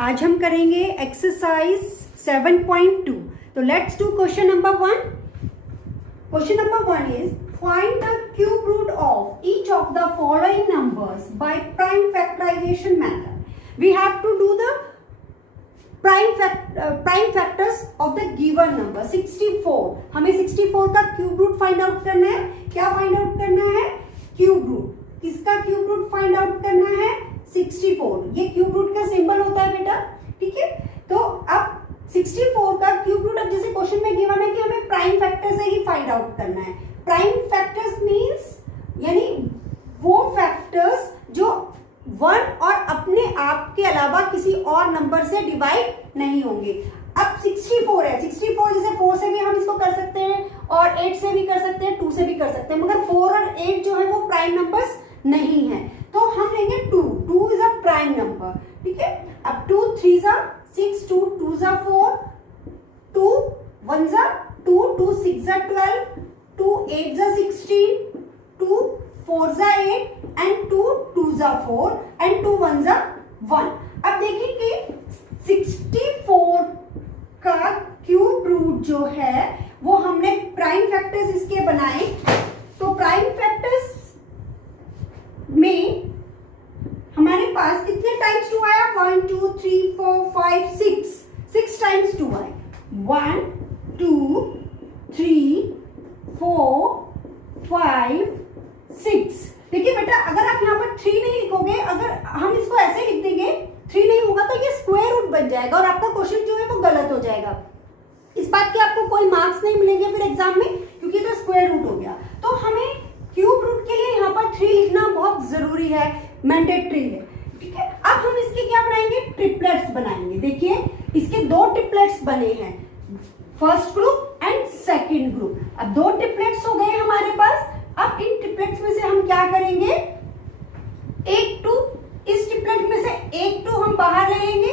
आज हम करेंगे एक्सरसाइज 7.2. तो let's do question number 1. Question number 1 is find the cube root of each of the following numbers by prime factorization method. We have to do the prime factors of the given number 64. हमें 64 का cube root find out करना है. क्या find out करना है? Cube root. किसका cube root find out करना है? 64. ये क्यूब रूट का सिंबल होता है बेटा. ठीक है. तो अब 64 का क्यूब रूट, अब जैसे क्वेश्चन में गिवन है कि हमें प्राइम फैक्टर से ही फाइंड आउट करना है. प्राइम फैक्टर्स मींस यानी वो फैक्टर्स जो 1 और अपने आप के अलावा किसी और नंबर से डिवाइड नहीं होंगे. अब 64 है. 64 जैसे 4 से भी हम इसको कर सकते हैं और 8 से भी कर सकते हैं, 2 से भी कर सकते हैं, मगर 4 और 8 जो है वो प्राइम नंबर्स नहीं है. तो हम लेंगे 2. 2 इज अ प्राइम नंबर. ठीक है. अब 2 3 जा 6, 2 2 जा 4, 2 1 जा 2, 2 6 जा 12, 2 8 जा 16, 2 4 जा 8 एंड 2 2 जा 4 एंड 2 1 जा 1. अब देखिए कि 64 का क्यूब रूट जो है वो हमने प्राइम फैक्टर्स इसके बनाए. तो प्राइम फैक्टर्स में हमारे पास कितने टाइम्स 2 आया? 1 2 3 4 5 6. 6 टाइम्स 2 आए. 1 2 3 4 5 6. देखिए बेटा, अगर आप यहाँ पर 3 नहीं लिखोगे, अगर हम इसको ऐसे लिख देंगे 3 नहीं होगा तो ये स्क्वायर रूट बन जाएगा और आपका क्वेश्चन जो है वो गलत हो जाएगा. इस बात के आपको कोई मार्क्स नहीं मिलेंगे फिर एग्जाम में, क्योंकि तो स्क्वायर रूट हो गया. तो हमें क्यूब रूट के लिए यहाँ पर 3 लिखना बहुत जरूरी है, मैंडेटरी है. ठीक है. अब हम इसके क्या बनाएंगे? ट्रिपलेट्स बनाएंगे. देखिए इसके 2 ट्रिपलेट्स बने हैं, first group and second group. अब 2 ट्रिपलेट्स हो गए हमारे पास. अब इन ट्रिपलेट्स में से हम क्या करेंगे? एक 2, इस ट्रिपलेट में से एक 2 हम बाहर ले लेंगे,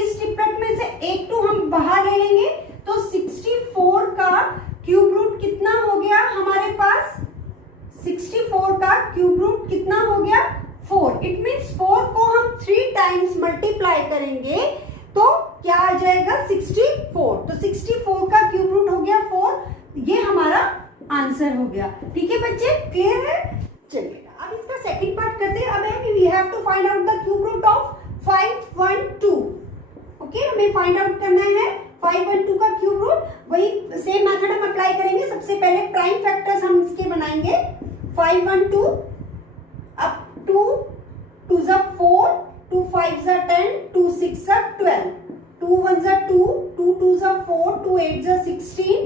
इस ट्रिपलेट में से एक 2 हम बाहर ले लेंगे. तो 64 का क्यूब रूट कितना हो गया हमारे पास? 64 का क्यूब रूट कितना हो गया? 4. इट मीन्स 4 को हम 3 टाइम्स मल्टीप्लाई करेंगे तो क्या आ जाएगा? 64. तो 64 का क्यूब रूट हो गया 4. ये हमारा आंसर हो गया. ठीक है बच्चे, क्लियर है? चलिए अब इसका सेकंड पार्ट करते हैं. अब है कि we have to find out the cube root of 512. Okay, हमें फाइंड आउट करना है 512 का क्यूब रूट. वही सेम मेथड हम अप्लाई करेंगे. सबसे पहले प्राइम फैक्टर्स हम इसके बनाएंगे. 512. अब 2 2 जा 4, 2 5 जा 10, 2 6 जा 12, 2 1 जा 2, 2 2 जा 4, 2 8 जा 16,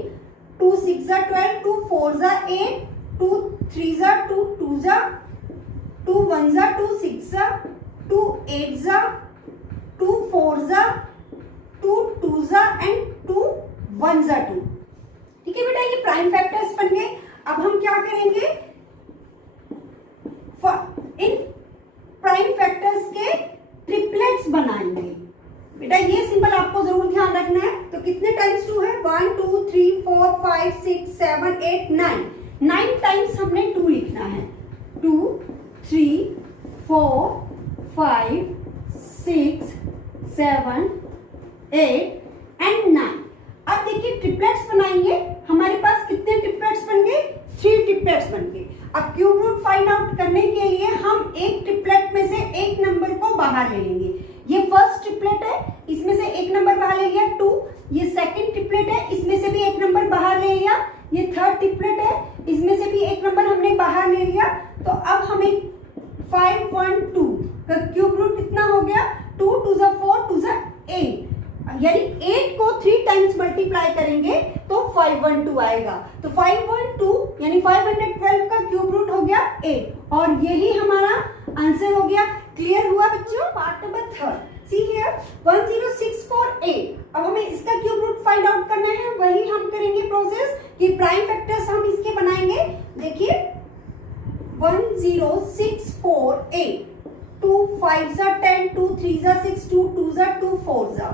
2 6 जा 12, 2 4 जा 8, 2 3 जा 2, 2 जा 2 1 जा 2, 6 जा 2, 8 जा 2, 4 जा 2, 2 जा एंड 2 1 जा 2. ठीक है बेटा, ये प्राइम फैक्टर्स बन गए. अब हम क्या करेंगे? इन प्राइम फैक्टर्स के ट्रिपलेट्स बनाएंगे. बेटा ये सिंबल आपको जरूर ध्यान रखना है. तो कितने टाइम्स 2 है? 1 2 3 4 5 6 7 8 9. 9 टाइम्स हमने 2 लिखना है. 2 3 4 5 6 7 8 एंड 9. अब देखिए ट्रिपलेट्स बनाएंगे. हमारे पास कितने ट्रिपलेट्स बन गए? 3 ट्रिपलेट्स बन गए. अब क्यूब रूट फाइंड आउट करने के लिए हम एक ट्रिपलेट में से एक नंबर को बाहर ले लेंगे. ये फर्स्ट ट्रिपलेट है, इसमें से एक नंबर बाहर ले लिया 2. ये सेकंड ट्रिपलेट है, इसमें से भी एक नंबर बाहर ले लिया. ये थर्ड ट्रिपलेट है, इसमें से भी एक नंबर हमने बाहर ले लिया. तो अब हमें 512 का क्यूब रूट कितना हो गया? 2 2 जा 4, 2 जा 8. यानी 8 को 3 टाइम्स मल्टीप्लाई करेंगे तो 512 आएगा. तो 512 यानी 512 का क्यूब रूट हो गया 8 और यही हमारा आंसर हो गया. क्लियर हुआ बच्चों? Part number 3. See here 10648. अब हमें इसका क्यूब रूट फाइंड आउट करना है. वही हम करेंगे प्रोसेस कि प्राइम फैक्टर्स हम इसके बनाएंगे. देखिए 10648. 2 5 जा 10, 2 3 जा 6, 2 2 जा 2, 4 जा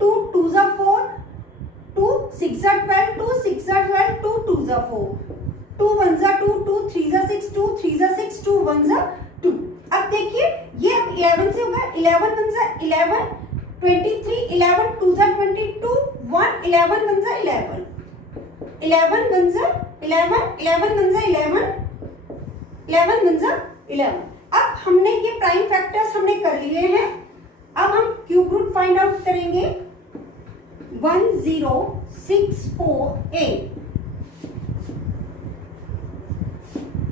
2, 2 जा 4, 2 6 जा 12, 2 6 जा 12, 2 2 जा 4, 2 1 जा 2, 2 3 जा 6, 2 3 जा 6, 2 1 जा 2। अब देखिए ये अब 11 से होगा, 11 1 जा 11, 23, 11 2 जा 22, 1 11 1 जा 11, 11 1 जा 11, 11 1 जा 11, 11 1 जा 11। अब हमने ये प्राइम फैक्टर्स हमने कर लिए हैं। अब हम क्यूब रूट फाइंड आउट करेंगे। 1 0 6 4 8।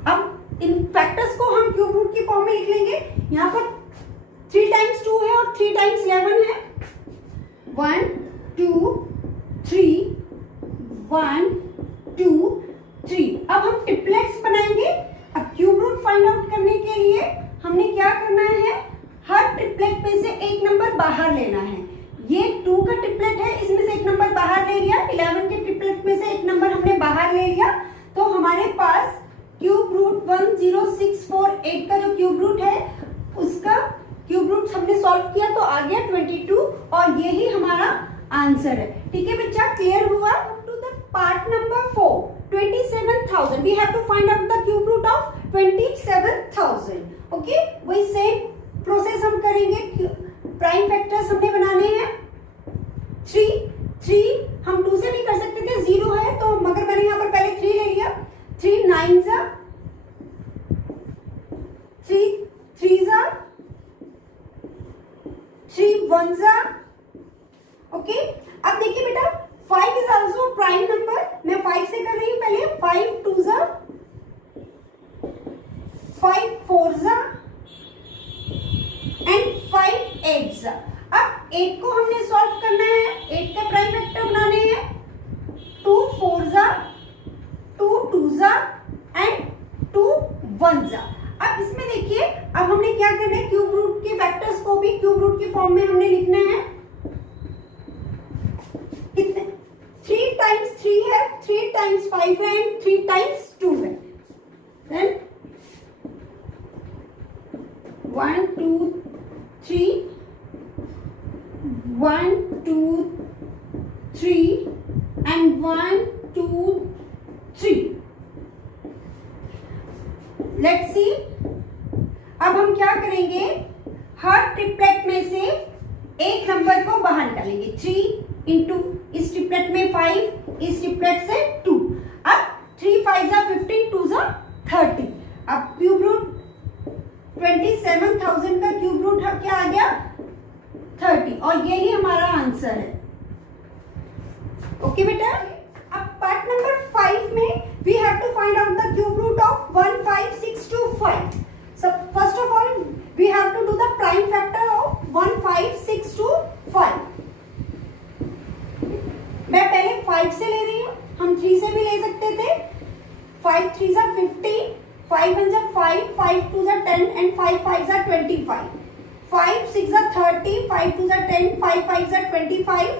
अब इन फैक्टर्स को हम क्यूब रूट की फॉर्म में लिख लेंगे। यहाँ पर 3 टाइम्स 2 है और 3 टाइम्स 11 है। 1 2 3 1 2 3। अब हम ट्रिपलेट्स बनाएंगे। अब क्यूब रूट फाइंड आउट करने के लिए हमने क्या करना है, हर ट्रिपलेट में से एक नंबर बाहर लेना है। ये 2 का ट्रिपलेट है, इसमें से एक नंबर बाहर ले लिया। 11 के ट्रिपलेट में से एक नंबर हमने बाहर ले लिया, तो हमारे पास क्यूब रूट 10648 का जो क्यूब रूट है उसका क्यूब रूट हमने सॉल्व किया तो आ गया 22 और यही हमारा आंसर है। ठीक है बच्चा, क्लियर हुआ? To the part number 4, 27,000। We have to find out the cube root of 27,000। Okay, वही सेम प्रोसेस हम करेंगे। प्राइम फैक्टर्स हमने बनाने हैं। 3 हम 2 से भी कर सकते थे, 0 है तो, मगर मैंने यहाँ पर पहले 3 ले लिया। 3 9 जा 3 3 जा 3 1 जा। ओके, अब देखिए बेटा 5 इज ऑल्सो प्राइम नंबर। मैं 5 से कर रही हूँ पहले। 5 2 जा 5 4 जा एंड 5 8 जा। अब 8 को हमने सॉल्व करना है, 8 के प्राइम फैक्टर बनाने हैं। 2 4 जा 2 2 जा एंड 2 1 जा। अब इसमें देखिए, अब हमने क्या करना है, क्यूब रूट के फैक्टर्स को भी क्यूब रूट की फॉर्म में हमने लिखना है। कितने? 3 टाइम्स 3 है, 3 टाइम्स 5 है एंड 3 टाइम्स 2 है। Then 1 2 3 1 2 3 and 1 2 3। लेट्स सी, अब हम क्या करेंगे, हर ट्रिपलेट में से एक नंबर को बाहर निकालेंगे। 3 इंटू इस ट्रिपलेट में 5, इस ट्रिपलेट से 2। अब 3 5 जा 15, 2 जा 30। अब क्यूब रूट 27,000 का क्यूब रूट क्या आ गया, 30, और यही हमारा आंसर है। ओके बेटा, अब पार्ट नंबर 5 में we have to find out the cube root of 15625। So first of all we have to do the prime factor of 15625। मैं पहले 5 से ले रही हूँ, हम 3 से भी ले सकते थे। 5 3 जा 15, 5 1 जा 5, 5 2 जा 10 एंड 5 5 जा 25। 5 6 जा 30, 5 2 जा 10, 5 5 जा 25,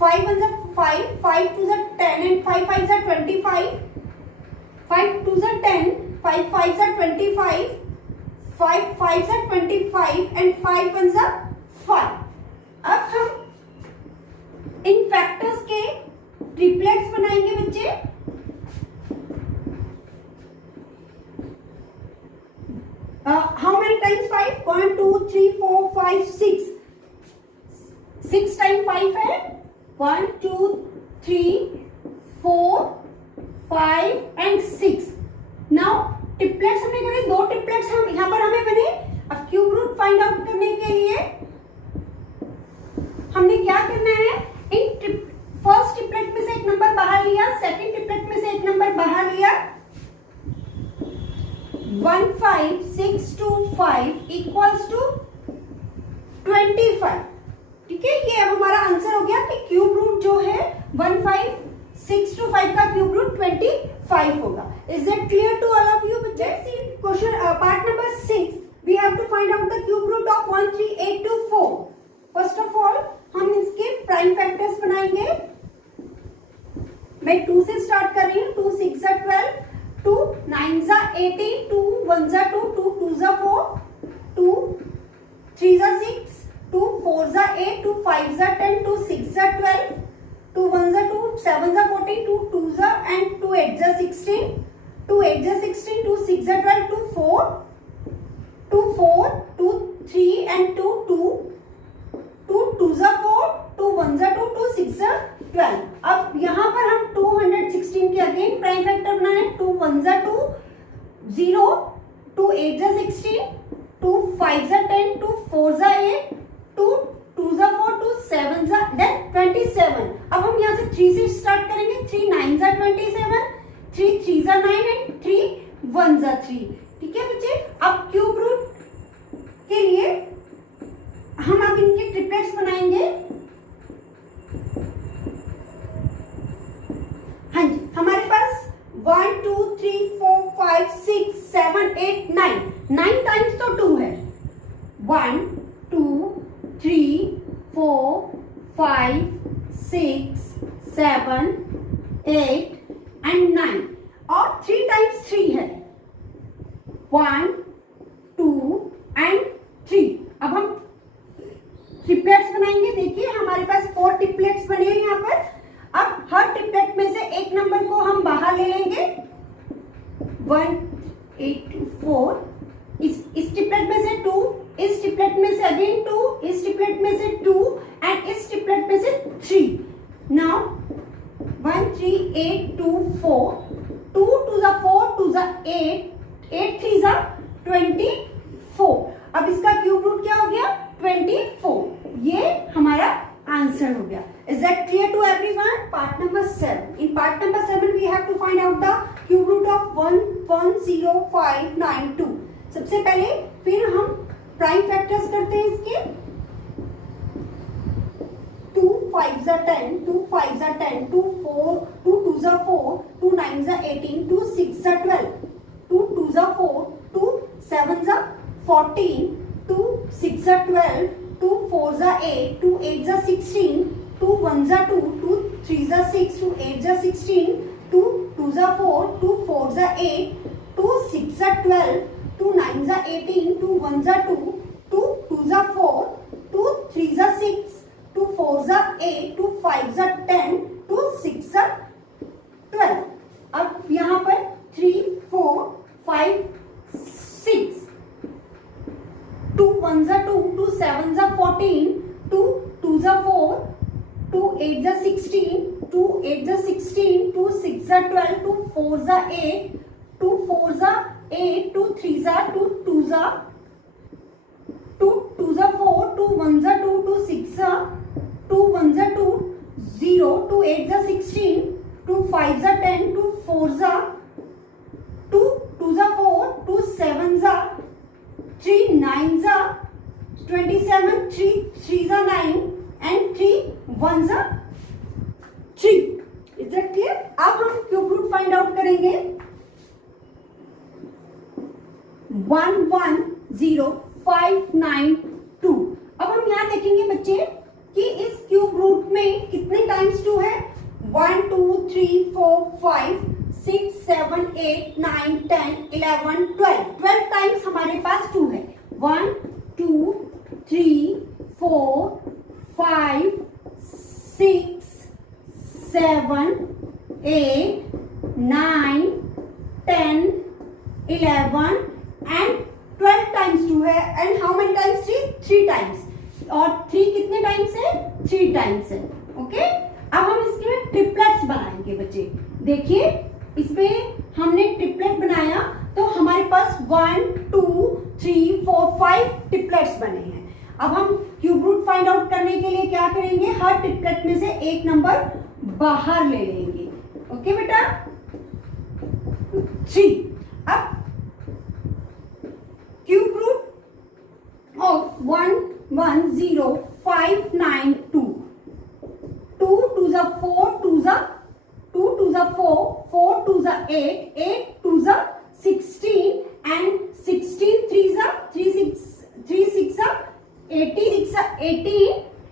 5 1 जा 5, 5 2 जा 10 एंड 5 5 जा 25, 5 2 जा 10, 5 5 जा 25, 5 5 जा 25 एंड 5 1 जा 5। अब हम इन फैक्टर्स के ट्रिपलेट्स बनाएंगे बच्चे। How many times 5? 1 2 3 4 5 6। 6 टाइम 5 है 1 2 3 4 5 एंड 6। नाउ ट्रिपलेट्स हमने करे, 2 ट्रिपलेट्स हम यहाँ पर हमें बने। अब क्यूब रूट फाइंड आउट करने के लिए हमने क्या करना है, इन फर्स्ट ट्रिपलेट में से एक नंबर बाहर लिया, सेकंड ट्रिपलेट में से एक नंबर बाहर लिया। 15625 इक्वल्स टू 25। ठीक है, ये अब हमारा आंसर हो गया कि क्यूब रूट जो है 15625 का क्यूब रूट 25 होगा। Is it clear to all of you? Let's see question part number 6। We have to find out the cube root of 13824। First of all हम इसके प्राइम फैक्टर्स बनाएंगे। मैं 2 से स्टार्ट कर रही हूँ। 2 6 जा 12, 2 9 जा 18, 2 1 जा 2, 2 2 जा 4, 2 3 जा 6, 2 4 जा 8, 2 5 जा 10, 2 6 जा 12, 2 1 जा 2, 7 जा 14, 2 2 जा एंड 2 8 जा 16, 2 8 जा 16, 2 6 जा 12, 2 4, 2 4, 2 3 and 2 2, 2 2 जा 4, 2 1 जा 2, 2 6 जा 12। अब यहाँ पर हम 216 के अगेन प्राइम फैक्टर बनाए। 2 1 जा 2 0, 2 8 जा 16, 2 5 जा 10, 2 4 जा 8, 2 2 जा 4, 2 7 जा 27। अब हम यहाँ से 3 से स्टार्ट करेंगे। 3 9 जा 27, 3 3 जा 9 एंड 3 1 जा 3। ठीक है बच्चे, अब क्यूब रूट के लिए हम अब इनके ट्रिपलेट्स बनाएंगे। हाँ जी, हमारे पास 1 2 3 4 5 6 7 8 9, 9 टाइम्स तो 2 है। 1 2 3 4 5 6 7 8 एंड 9 और 3 टाइम्स 3 है। 1 2 एंड 3। अब हम ट्रिपलेट्स बनाएंगे। देखिए हमारे पास 4 ट्रिपलेट्स बने हैं यहाँ पर। अब हर ट्रिपलेट में से एक नंबर को हम बाहर ले लेंगे। 1 8 4, इस ट्रिपलेट में से 2, इस ट्रिपलेट में से अगेन 2, इस ट्रिपलेट में से 2 एंड इस ट्रिपलेट में से 3। नाउ 1 3 8 2 4, 2 2 जा 4, 2 जा 8, 8 3 जा 24। अब इसका क्यूब रूट क्या हो गया? 24। ये हमारा आंसर हो गया। Is that clear to everyone? Part number 7. In part number 7 we have to find out the cube root of 110,592. सबसे पहले फिर हम प्राइम फैक्टर्स करते हैं इसके। 2 5 जा 10, 2 5 जा 10, 2 2 जा 4, 2 9 जा 18, 2 6 जा 12, 2 2 जा 4, 2 7 जा 14, 2 6 जा 12, 2 4 जा 8, 2 8 जा 16, 2 1 जा 2, 2 3 जा 6, 2 8 जा 16, 2 2 जा 4, 2 4 जा 8, 2 6 जा 12, 2 9 जा 18, 2 1 जा 2, 2 2 जा 4, 2 3 जा 6, 2 4 जा 8, 2 5 जा 10, 2 6 जा 12। अब यहाँ पर 3 4 5 6, 2 1 जा 2, 2 7 जा 14, 2 2 जा 4, 2 8 जा 16, 2 8 जा 16, 2 6 जा 12, 2 4 जा 8, 2 4 जा 8, 2 3 जा 2, 2 जा 2, 2 जा 4, 2 1 जा 2, 2 6 जा 2, 1 जा 2 0, 2 8 जा 16, 2 5 जा 10, 2 4 जा 2, 2 जा 4, 2 7 जा 3 9 जा 27, 3 3 जा 9 एंड 3 1 जा 3। Is that clear? अब हम क्यूब रूट फाइंड आउट करेंगे। 110,592। अब हम यहाँ देखेंगे बच्चे कि इस क्यूब रूट में कितने टाइम्स 2 है। 1 2 3 4 5 6 7 8 9 10 11 12, 12 टाइम्स हमारे पास 2 है। 1 2 3 4 5 6 7 8 9 10 11 एंड 12 टाइम्स 2 है। And how many times 3? 3 times. और 3 कितने टाइम्स है? 3 टाइम्स है। ओके, अब हम इसके ट्रिपलेट्स बनाएंगे बच्चे। देखिए इसमें हमने ट्रिपलेट बनाया तो हमारे पास 1 2 3 4 5 ट्रिपलेट्स बने हैं। अब हम क्यूब रूट फाइंड आउट करने के लिए क्या करेंगे? हर ट्रिपलेट में से एक नंबर बाहर ले लेंगे। ओके बेटा, 3। अब क्यूब रूट ऑफ 110,592। 2 2 जा 4, 2 जा 2 2 जा 4, 4 2 जा 8, 8 2 जा 16 एंड 16 3 जा 3 6 जा 18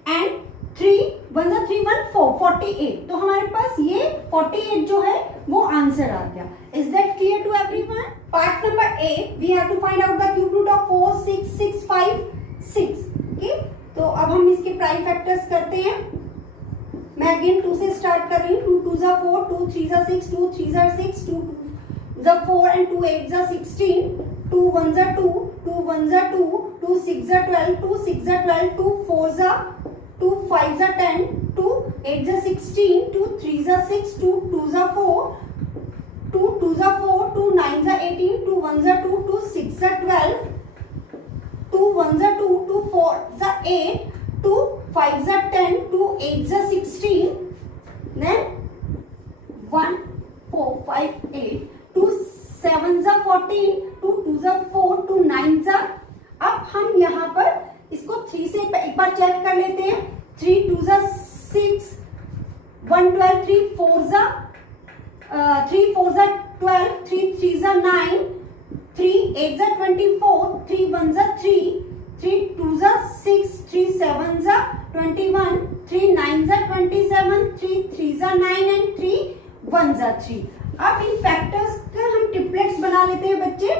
एंड 3 1 जा 3 1 4 48। तो हमारे पास ये 48 जो है वो आंसर आ गया। Is that clear to everyone? Part number 8 we have to find out the cube root of 4 6 6 5 6। Okay, तो अब हम इसके प्राइम फैक्टर्स करते हैं। मैं अगेन 2 से स्टार्ट कर रही हूँ। 2 2 जा 4, 2 3 जा 6, 2 3 जा 6, 2 जा 4 and 2 8 जा 16, 2 1 जा 2, 2 1 जा 2, 2 6 जा 12, 2 6 जा 12, 2 4 जा 2 5 जा 10, 2 8 जा 16, 2 3 जा 6, 2 2 जा 4, 2 2 जा 4, 2 9 जा 18, 2 1 जा 2, 2 6 जा 12, 2 1 जा 2, 2 4 जा 8, 2 5 जा 10, 2 8 जा 16, then 1 4 5 8, 2 7 जा 14, 2 2 जा 4, 2 9 जा, अब हम यहाँ पर इसको 3 से एक बार चेक कर लेते हैं। 3 2 जा 6, 1 12, 3 4 जा 12, 3 3 जा 9, 3 8 जा 24, 3 1 जा 3, 3 2 जा 6, 3 7 जा 21, 3 9 जा 27, 3 3 जा 9 and 3 1 जा 3। अब इन फैक्टर्स का हम ट्रिपलेट्स बना लेते हैं बच्चे।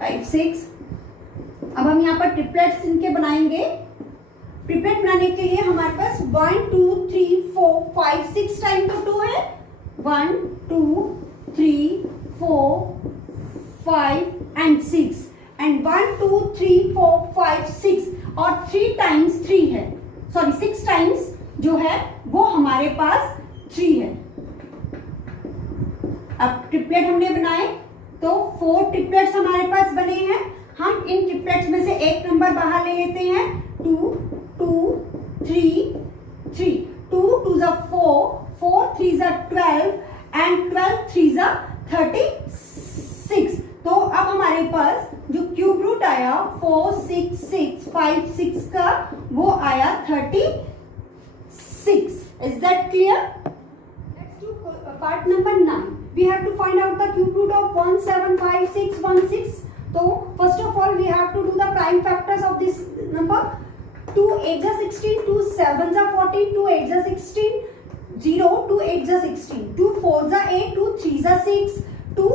फाइव सिक्स, अब हम यहाँ पर ट्रिपलेट्स इनके बनाएंगे। ट्रिपलेट बनाने के लिए हमारे पास 1 2 3 4 5 6 टाइम तो 2 है। 1 2 3 4 5 and 6 and 1 2 3 4 5 6 और 3 times 3 है, सॉरी 6 टाइम्स जो है वो हमारे पास 3 है। अब ट्रिपलेट हमने बनाए तो 4 ट्रिपलेट्स हमारे पास बने हैं। हम इन ट्रिपलेट्स में से एक नंबर बाहर ले लेते हैं। 2 2 3 3, 2 2 जा 4, 4 3 जा 12 and 12 3 जा 36। तो अब हमारे पास जो क्यूब रूट आया 4 6 6 5 6 का वो आया 36। Is that clear? Let's do part number 9. We have to find out the cube root of 1 7 5 6 1 6. So first of all we have to do the prime factors of this number. 2 8 जा 16, 2 7 जा 14, 2 8 जा 16, 0 2 8 जा 16, 2 4 जा 8, 2 3 जा 6, 2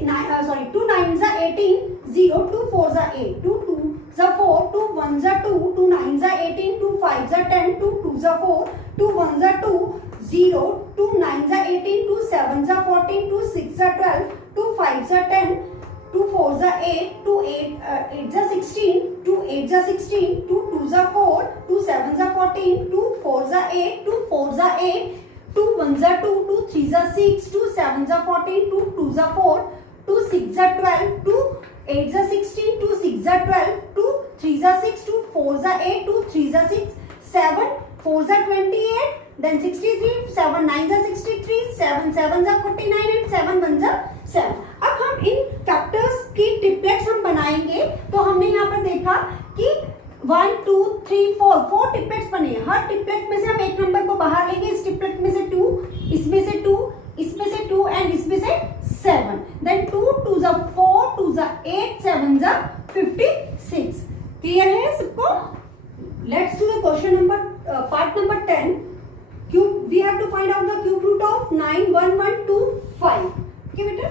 9 जा 18, 0 2 4 जा 8, 2 2 जा 4, 2 1 जा 2, 2 9 जा 18, 2 5 जा 10, 2 2 जा 4, 2 1 जा 2, 0 2 9 जा 18, 2 7 जा 14, 2 6 जा 12, 2 5 जा 10, 2 4 जा 8, 2 8 जा 16, 2 8 जा 16, 2 2 जा 4, 2 7 जा 14, 2 4 जा 8, 2 4 जा 8, 2 1 जा 2, 2 3 जा 6, 2 7 जा 14, 2 2 जा 4, 2 6 जा 12, 2 8 जा 16, 2 6 जा 12, 2 3 जा 6, 2 4 जा 8, 2 3 जा 6, 7 4 जा 28, then 63, 7 9 जा 63, 7 7 जा 49 and 7 1 जा 7। अब हम इन फैक्टर्स की ट्रिपलेट्स हम बनाएंगे। तो हमने यहाँ पर देखा कि 1 2 3 4 ट्रिपलेट्स बने। हर ट्रिपलेट में से हम एक नंबर को बाहर लेंगे। इस ट्रिपलेट में से 2, इसमें से 2, इसमें से 2 एंड इसमें से 7। देन 2 2 जा 4, 2 जा 8, 7 जा 56। क्लियर है सबको? Let's do the question number part number 10। Cube we have to find out the cube root of 9 1 1 2 5। Okay बेटा,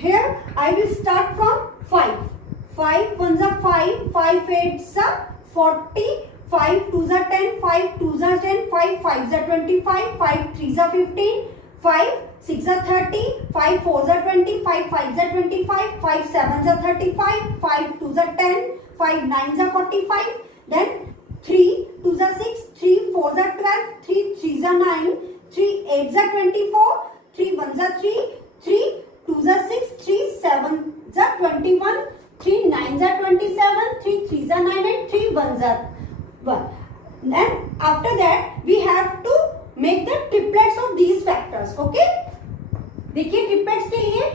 here I will start from 5. 5 1 जा 5, 5 8 जा 40, 5 2 जा 10, 5 2 जा 10, 5 5 जा 25, 5 3 जा 15, 5 6 जा 30, 5 4 जा 20, 5 5 जा 25, 5 7 जा 35, 5 2 जा 10, 5 9 जा 45, then 3 2 जा 6, 3 4 जा 12, 3 3 जा 9, 3 8 जा 24, 3 1 जा 3, 3 2 जा 6, 3 7 जा 21, 3 9 जा 27, 3 3 जा 9 and 3 1 जा 1. Then after that we have to make the triplets of these factors. Okay? देखिए ट्रिपलेट्स के लिए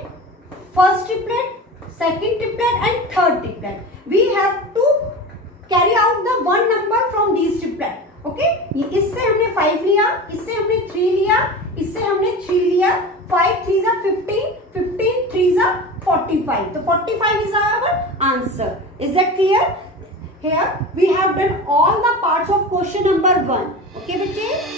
first triplet, second triplet and third triplet. We have to carry out the one number from these triplet. Okay? इससे हमने 5 लिया, इससे हमने 3 लिया, इससे हमने 3 लिया. 5 3 जा 15, 15 3 जा 45. तो 45 is our answer. Is that clear? Here we have done all the parts of question number 1. Okay, bete?